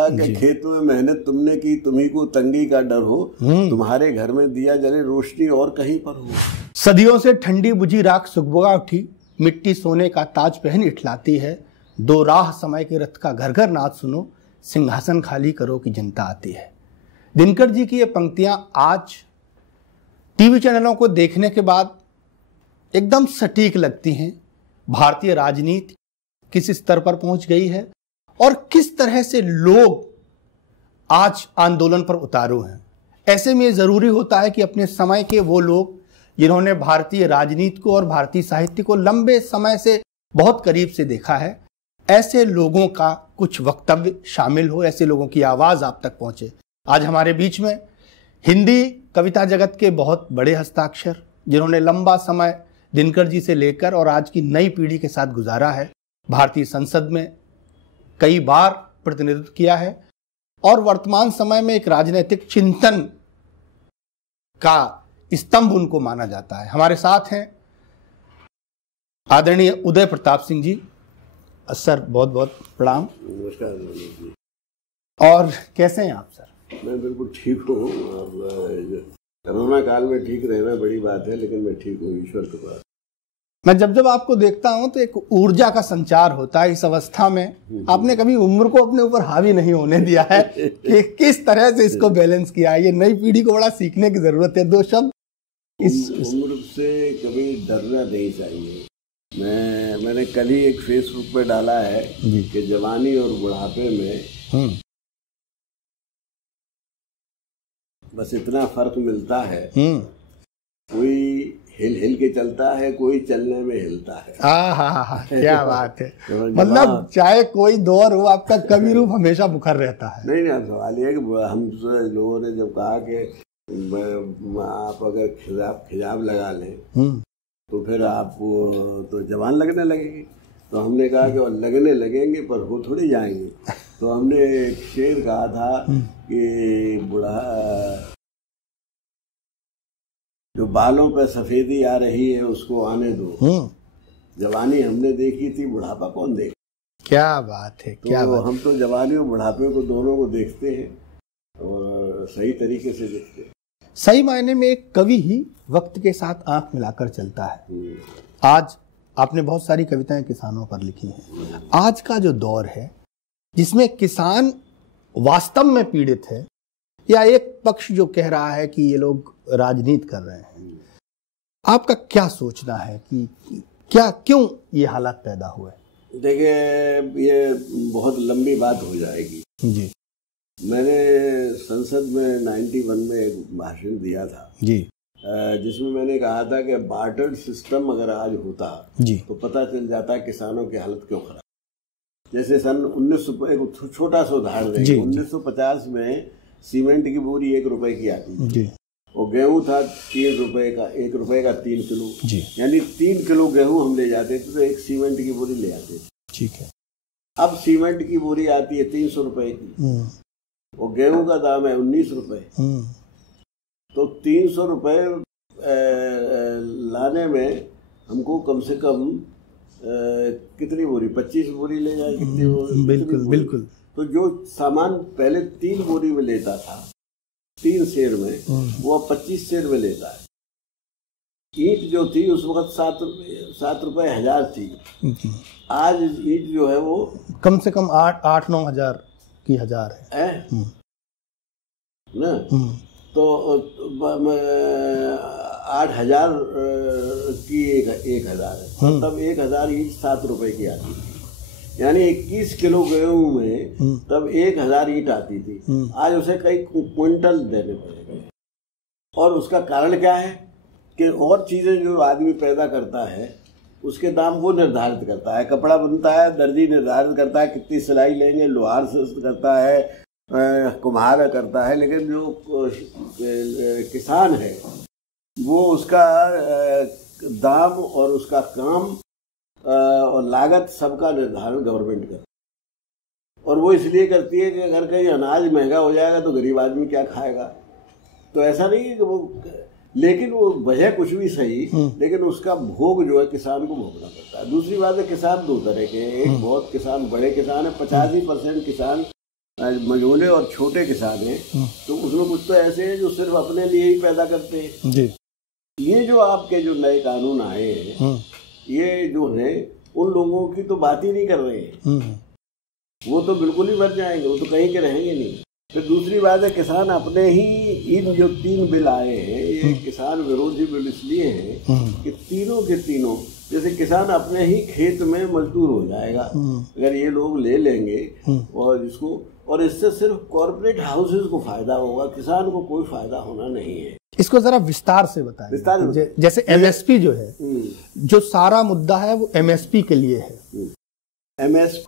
कि खेत में मेहनत तुमने की, तुम्ही को तंगी का डर हो, तुम्हारे घर में दिया जले रोशनी और कहीं पर हो। सदियों से ठंडी बुझी राख सुगबुगा उठी, मिट्टी सोने का ताज पहन इठलाती है। दो राह समय के रथ का घर घर नाद सुनो, सिंहासन खाली करो कि जनता आती है। दिनकर जी की ये पंक्तियां आज टीवी चैनलों को देखने के बाद एकदम सटीक लगती हैं। भारतीय राजनीति किस स्तर पर पहुंच गई है और किस तरह से लोग आज आंदोलन पर उतारू हैं। ऐसे में जरूरी होता है कि अपने समय के वो लोग जिन्होंने भारतीय राजनीति को और भारतीय साहित्य को लंबे समय से बहुत करीब से देखा है, ऐसे लोगों का कुछ वक्तव्य शामिल हो, ऐसे लोगों की आवाज आप तक पहुंचे। आज हमारे बीच में हिंदी कविता जगत के बहुत बड़े हस्ताक्षर, जिन्होंने लंबा समय दिनकर जी से लेकर और आज की नई पीढ़ी के साथ गुजारा है, भारतीय संसद में कई बार प्रतिनिधित्व किया है और वर्तमान समय में एक राजनीतिक चिंतन का स्तंभ उनको माना जाता है। हमारे साथ हैं आदरणीय उदय प्रताप सिंह जी। सर बहुत बहुत प्रणाम। नमस्कार। और कैसे हैं आप सर? मैं बिल्कुल ठीक हूँ। कोरोना काल में ठीक रहना बड़ी बात है, लेकिन मैं ठीक हूँ, ईश्वर के पास। मैं जब आपको देखता हूं तो एक ऊर्जा का संचार होता है। इस अवस्था में आपने कभी उम्र को अपने ऊपर हावी नहीं होने दिया है कि किस तरह से इसको बैलेंस किया है। ये नई पीढ़ी को बड़ा सीखने की जरूरत है। दो शब्द इस उम्र से कभी डरना नहीं चाहिए। मैंने कल ही एक फेसबुक पे डाला है कि जवानी और बुढ़ापे में बस इतना फर्क मिलता है, कोई हिल हिल के चलता है, कोई चलने में हिलता है। हाँ, क्या बात है। मतलब चाहे कोई दौर हो, आपका कवि रूप हमेशा मुखर रहता है। नहीं, सवाल ये है कि हम लोगों ने जब कहा कि आप अगर खिजाब लगा लें तो फिर आप तो जवान लगने लगेंगे। तो हमने कहा कि और लगने लगेंगे पर हो थोड़ी जाएंगे। तो हमने एक शेर कहा था कि जो बालों पे सफेदी आ रही है उसको आने दो। जवानी हमने देखी थी, बुढ़ापा कौन देखे। क्या बात है, क्या बात। हम तो जवानी और बुढ़ापे को दोनों को देखते हैं और सही तरीके से देखते हैं। सही मायने में एक कवि ही वक्त के साथ आंख मिलाकर चलता है। आज आपने बहुत सारी कविताएं किसानों पर लिखी हैं। आज का जो दौर है जिसमें किसान वास्तव में पीड़ित है, या एक पक्ष जो कह रहा है कि ये लोग राजनीति कर रहे हैं, आपका क्या सोचना है कि क्या, क्यों ये हालात पैदा हुए? देखिए, ये बहुत लंबी बात हो जाएगी जी। मैंने संसद में 91 में एक भाषण दिया था जी, जिसमें मैंने कहा था कि बार्टर सिस्टम अगर आज होता जी तो पता चल जाता किसानों की हालत क्यों खराब। जैसे सन 1900, एक छोटा सा उदाहरण देंगे, 1950 में सीमेंट की बोरी 1 रुपए की आती थी और गेहूं था 3 रुपए का, 1 रुपए का 3 किलो, यानी 3 किलो गेहूं हम ले जाते थे तो एक सीमेंट की बोरी ले आते थे। ठीक है। अब सीमेंट की बोरी आती है 300 रुपए की और गेहूं का दाम है 19 रुपए। तो 300 रुपए लाने में हमको कम से कम कितनी बोरी, 25 बोरी ले जाए, कितनी बोरी? बिल्कुल बिल्कुल। तो जो सामान पहले 3 बोरी में लेता था 3 सेर में, वो अब 25 सेर में लेता है। ईंट जो थी उस वक्त 7 रुपए 1000 थी। आज ईंट जो है वो कम से कम 8-9 हजार की 1000 है ना। तो 8000 की 1000 है। तब 1000 ईंट 7 रुपए की आती थी, यानी 21 किलो गेहूं में तब 1000 ईंट आती थी। आज उसे कई क्विंटल देने पड़ेंगे। और उसका कारण क्या है कि और चीजें जो आदमी पैदा करता है उसके दाम वो निर्धारित करता है। कपड़ा बनता है, दर्जी निर्धारित करता है कितनी सिलाई लेंगे, लोहार से करता है, कुम्हार करता है, लेकिन जो किसान है वो उसका दाम और उसका काम और लागत सबका निर्धारण गवर्नमेंट करती है। और वो इसलिए करती है कि अगर कहीं अनाज महंगा हो जाएगा तो गरीब आदमी क्या खाएगा। तो ऐसा नहीं है कि वो, लेकिन वो वजह कुछ भी सही, लेकिन उसका भोग जो है किसान को भोगना पड़ता है। दूसरी बात है, किसान 2 तरह के, एक बहुत किसान बड़े किसान है, 85% किसान मझोले और छोटे किसान हैं, तो उसमें कुछ तो ऐसे हैं जो सिर्फ अपने लिए ही पैदा करते हैं जी। ये जो आपके जो नए कानून आए हैं, ये जो है उन लोगों की तो बात ही नहीं कर रहे हैं। वो तो बिल्कुल ही मर जाएंगे, वो तो कहीं के रहेंगे नहीं। फिर दूसरी बात है, किसान अपने ही इन जो 3 बिल आए हैं, ये किसान विरोधी बिल इसलिए हैं कि तीनों के तीनों, जैसे किसान अपने ही खेत में मजदूर हो जाएगा अगर ये लोग ले लेंगे, और इसको, और इससे सिर्फ कॉर्पोरेट हाउसेस को फायदा होगा, किसान को कोई फायदा होना नहीं है। इसको जरा विस्तार से बताएं। जैसे एमएसपी जो है, जो सारा मुद्दा है वो एमएसपी के लिए है।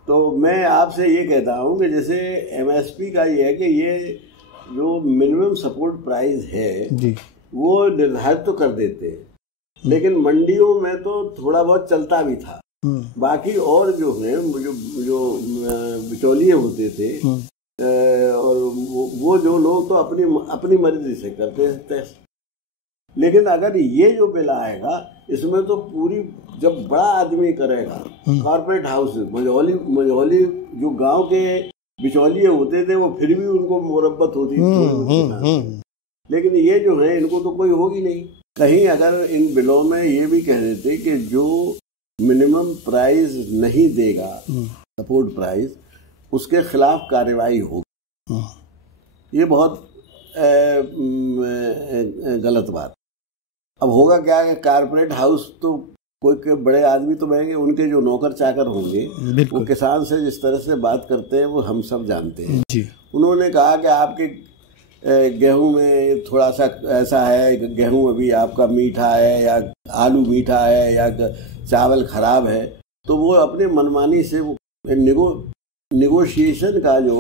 तो मैं आपसे ये कहता हूँ कि जैसे एमएसपी का ये है कि ये जो मिनिमम सपोर्ट प्राइस है जी, वो निर्धारित तो कर देते हैं, लेकिन मंडियों में तो थोड़ा बहुत चलता भी था। बाकी और जो है जो बिचौलिए होते थे, और वो जो लोग तो अपनी मर्जी से करते थे। लेकिन अगर ये जो बिल आएगा, इसमें तो पूरी, जब बड़ा आदमी करेगा, कॉर्पोरेट हाउस, मझौली जो गांव के बिचौलिए होते थे, वो फिर भी उनको मुरब्बत होती थी, लेकिन ये जो है इनको तो कोई होगी नहीं। कहीं अगर इन बिलों में ये भी कह देते कि जो मिनिमम प्राइस नहीं देगा, सपोर्ट प्राइस, उसके खिलाफ कार्रवाई होगी, ये बहुत गलत बात। अब होगा क्या है, कारपोरेट हाउस तो कोई बड़े आदमी तो बनेंगे, उनके जो नौकर चाकर होंगे वो किसान से जिस तरह से बात करते हैं वो हम सब जानते हैं जी। उन्होंने कहा कि आपके गेहूं में थोड़ा सा ऐसा है, गेहूं अभी आपका मीठा है, या आलू मीठा है, या चावल खराब है, तो वो अपने मनमानी से निगोशिएशन का जो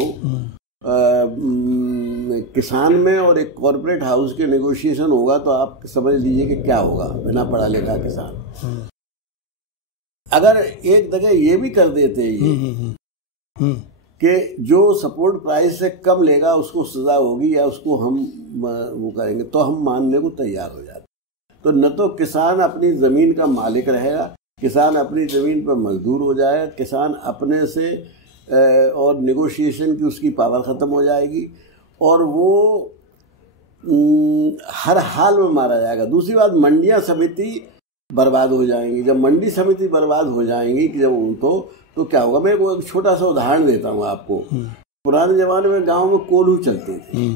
किसान में और एक कॉर्पोरेट हाउस के नेगोशिएशन होगा, तो आप समझ लीजिए कि क्या होगा बिना पढ़ा लिखा किसान। अगर एक जगह ये भी कर देते ये कि जो सपोर्ट प्राइस से कम लेगा उसको सजा होगी, या उसको हम वो करेंगे, तो हम मानने को तैयार हो जाते। तो न तो किसान अपनी जमीन का मालिक रहेगा, किसान अपनी जमीन पर मजदूर हो जाएगा, किसान अपने से और नेगोशिएशन की उसकी पावर ख़त्म हो जाएगी, और वो हर हाल में मारा जाएगा। दूसरी बात, मंडियां समिति बर्बाद हो जाएंगी। जब मंडी समिति बर्बाद हो जाएंगी कि जब तो क्या होगा, मैं एक छोटा सा उदाहरण देता हूँ आपको। पुराने जमाने में गांव में कोल्हू चलते थे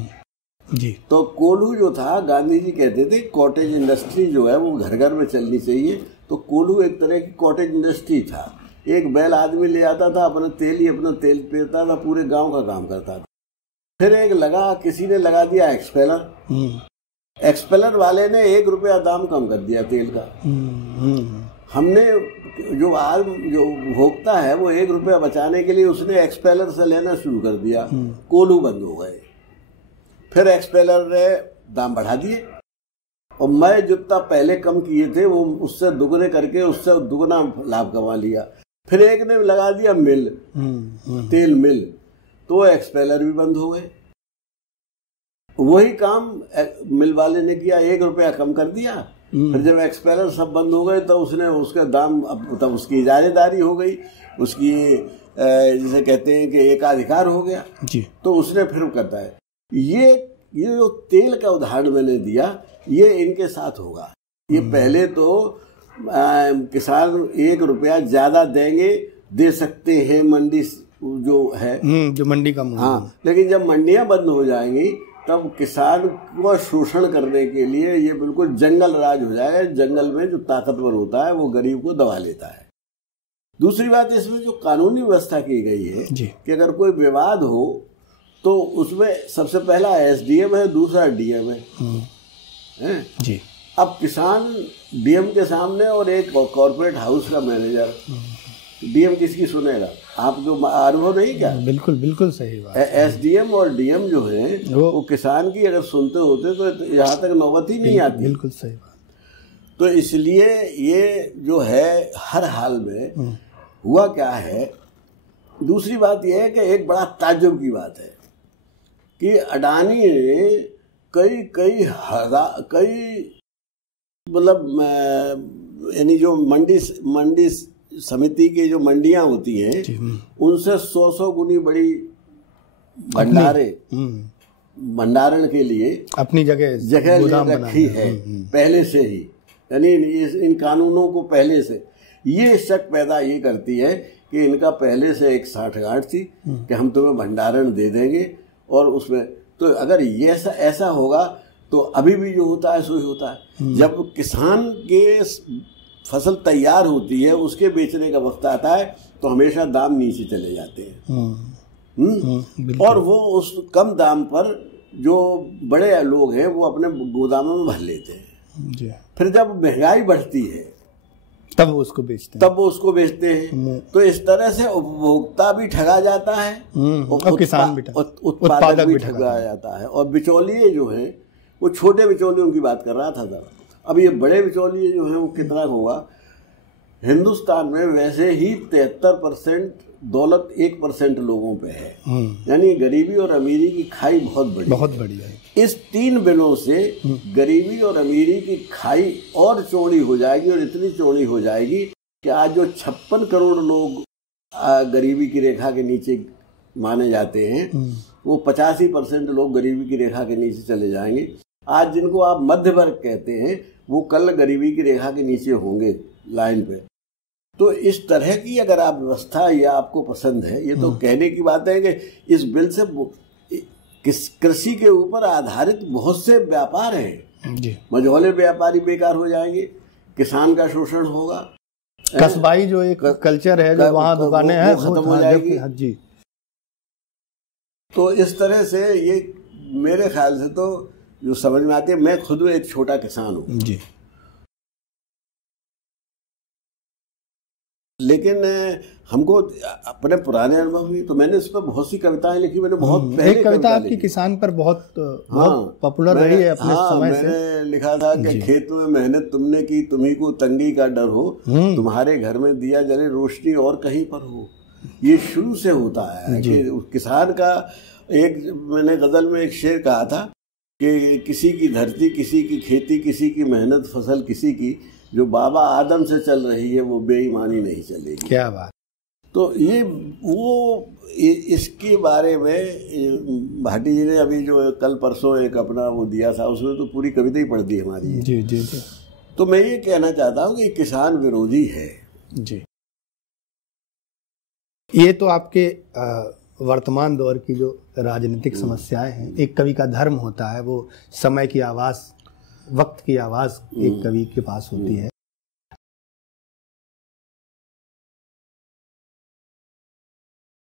जी। तो कोल्हू जो था, गांधी जी कहते थे कॉटेज इंडस्ट्री जो है वो घर घर में चलनी चाहिए। तो कोल्हू एक तरह की कॉटेज इंडस्ट्री था। एक बैल आदमी ले आता था, अपना तेल पेरता था, पूरे गांव का काम करता था। फिर किसी ने लगा दिया एक्सपेलर वाले ने 1 रुपया दाम कम कर दिया तेल का। हमने जो भोक्ता है वो 1 रुपया बचाने के लिए उसने एक्सपेलर से लेना शुरू कर दिया, कोल्हू बंद हो गए। फिर एक्सपेलर ने दाम बढ़ा दिए, और मैं जितना पहले कम किए थे वो उससे दुगने करके उससे दुगना लाभ कमा लिया। फिर एक ने लगा दिया तेल मिल, तो एक्सपेलर भी बंद हो गए। वही काम मिल वाले ने किया, 1 रुपया कम कर दिया। फिर जब एक्सपेलर सब बंद हो गए तो उसने उसका दाम, तब उसकी इजारेदारी हो गई, उसकी जिसे कहते हैं कि एकाधिकार हो गया जी। तो उसने फिर करता है ये जो तेल का उदाहरण मैंने दिया, ये इनके साथ होगा। ये पहले तो किसान 1 रुपया ज्यादा दे सकते हैं, मंडी जो है, जो मंडी का हाँ, लेकिन जब मंडियां बंद हो जाएंगी तब किसान को शोषण करने के लिए ये बिल्कुल जंगल राज हो जाएगा। जंगल में जो ताकतवर होता है वो गरीब को दबा लेता है। दूसरी बात, इसमें जो कानूनी व्यवस्था की गई है कि अगर कोई विवाद हो तो उसमें सबसे पहला एसडीएम है, दूसरा डीएम है जी। अब किसान डीएम के सामने और एक कॉर्पोरेट हाउस का मैनेजर, डीएम किसकी सुनेगा? आपको अनुभव नहीं क्या? बिल्कुल सही बात। एसडीएम और डीएम जो है वो किसान की अगर सुनते होते तो यहाँ तक नौबत ही नहीं आती। बिल्कुल सही बात। तो इसलिए ये जो है हर हाल में हुआ क्या है। दूसरी बात यह है कि एक बड़ा ताज्जुब की बात है कि अडानी ने कई मतलब यानी जो मंडी समिति की जो मंडियां होती हैं उनसे 100 गुनी बड़ी भंडारण के लिए अपनी जगह रखी है पहले से ही, यानी इन कानूनों को पहले से ये शक पैदा ये करती है कि इनका पहले से एक साठगांठ थी कि हम तुम्हें भंडारण दे देंगे। और उसमें तो अगर ये ऐसा होगा तो अभी भी जो होता है सो ही होता है। जब किसान के फसल तैयार होती है, उसके बेचने का वक्त आता है तो हमेशा दाम नीचे चले जाते हैं। और वो उस कम दाम पर जो बड़े लोग हैं वो अपने गोदामों में भर लेते हैं। फिर जब महंगाई बढ़ती है तब वो उसको बेचते हैं। तो इस तरह से उपभोक्ता भी ठगा जाता है और किसान भी उत्पादक भी ठगा जाता है। और बिचौलिए जो हैं वो छोटे बिचौलियों की बात कर रहा था। अब ये बड़े बिचौलिए जो हैं वो कितना होगा, हिंदुस्तान में वैसे ही 73% दौलत 1% लोगों पे है, यानी गरीबी और अमीरी की खाई बहुत बड़ी है। इस 3 बिलों से गरीबी और अमीरी की खाई और चौड़ी हो जाएगी, और इतनी चौड़ी हो जाएगी कि आज जो 56 करोड़ लोग गरीबी की रेखा के नीचे माने जाते हैं, वो 85% लोग गरीबी की रेखा के नीचे चले जाएंगे। आज जिनको आप मध्य वर्ग कहते हैं वो कल गरीबी की रेखा के नीचे होंगे लाइन पे। तो इस तरह की अगर आप व्यवस्था या आपको पसंद है, ये तो कहने की बात है कि इस बिल से कृषि के ऊपर आधारित बहुत से व्यापार हैं, मझौले व्यापारी बेकार हो जाएंगे, किसान का शोषण होगा, कस्बाई जो एक कल्चर है जो वहाँ दुकानें हैं वो खत्म हो जाएगी जी। तो इस तरह से ये मेरे ख्याल से तो जो समझ में आती है, मैं खुद एक छोटा किसान हूँ जी, लेकिन हमको अपने पुराने अनुभव में तो मैंने इस पर बहुत सी कविताएं लिखी। मैंने बहुत पहले एक कविता आपकी किसान पर बहुत पॉपुलर रही है अपने समय से। मैंने लिखा था कि खेत में मेहनत तुमने की, तुम्ही को तंगी का डर हो, तुम्हारे घर में दिया जले रोशनी और कहीं पर हो। ये शुरू से होता है कि किसान का एक, मैंने गजल में एक शेर कहा था कि किसी की धरती, किसी की खेती, किसी की मेहनत फसल किसी की, जो बाबा आदम से चल रही है वो बेईमानी नहीं चलेगी। क्या बात। तो ये वो इसके बारे में भाटी जी ने अभी जो कल परसों एक अपना वो दिया था, उसमें तो पूरी कविता ही पढ़ दी हमारी। जी जी जी। तो मैं ये कहना चाहता हूँ कि किसान विरोधी है जी। ये तो आपके वर्तमान दौर की जो राजनीतिक समस्याएं हैं, एक कवि का धर्म होता है, वो समय की आवाज़, वक्त की आवाज़ एक कवि के पास होती है।